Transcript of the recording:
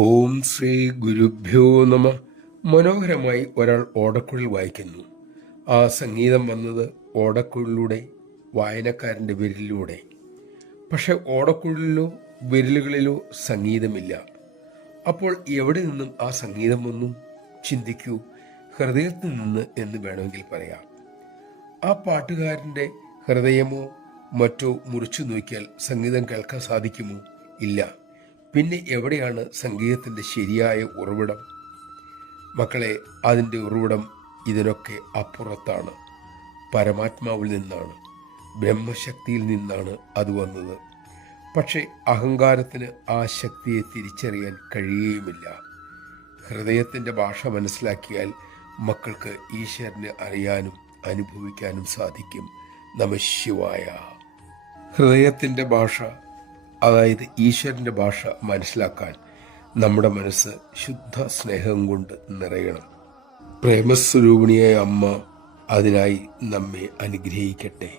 ഓം ശ്രീ ഗുരുഭ്യോ നമ. മനോഹരമായി ഒരാൾ ഓടക്കുഴൽ വായിക്കുന്നു. ആ സംഗീതം വന്നത് ഓടക്കുഴലിലൂടെ, വായനക്കാരൻ്റെ വിരലിലൂടെ. പക്ഷെ ഓടക്കുഴലിലോ വിരലുകളിലോ സംഗീതമില്ല. അപ്പോൾ എവിടെ നിന്നും ആ സംഗീതം വന്നു? ചിന്തിക്കൂ. ഹൃദയത്തിൽ നിന്ന് എന്ന് വേണമെങ്കിൽ പറയാം. ആ പാട്ടുകാരൻ്റെ ഹൃദയമോ മറ്റോ മുറിച്ചു നോക്കിയാൽ സംഗീതം കേൾക്കാൻ സാധിക്കുമോ? ഇല്ല. പിന്നെ എവിടെയാണ് സംഗീതത്തിൻ്റെ ശരിയായ ഉറവിടം? മക്കളെ, അതിൻ്റെ ഉറവിടം ഇതിനൊക്കെ അപ്പുറത്താണ്. പരമാത്മാവിൽ നിന്നാണ്, ബ്രഹ്മശക്തിയിൽ നിന്നാണ് അത് വന്നത്. പക്ഷെ അഹങ്കാരത്തിന് ആ ശക്തിയെ തിരിച്ചറിയാൻ കഴിയുകയുമില്ല. ഹൃദയത്തിൻ്റെ ഭാഷ മനസ്സിലാക്കിയാൽ മക്കൾക്ക് ഈശ്വരനെ അറിയാനും അനുഭവിക്കാനും സാധിക്കും. നമഃ ശിവായ. ഹൃദയത്തിൻ്റെ ഭാഷ, അതായത് ഈശ്വരൻ്റെ ഭാഷ മനസ്സിലാക്കാൻ നമ്മുടെ മനസ്സ് ശുദ്ധ സ്നേഹം കൊണ്ട് നിറയണം. പ്രേമസ്വരൂപിണിയായ അമ്മ അതിനായി നമ്മെ അനുഗ്രഹിക്കട്ടെ.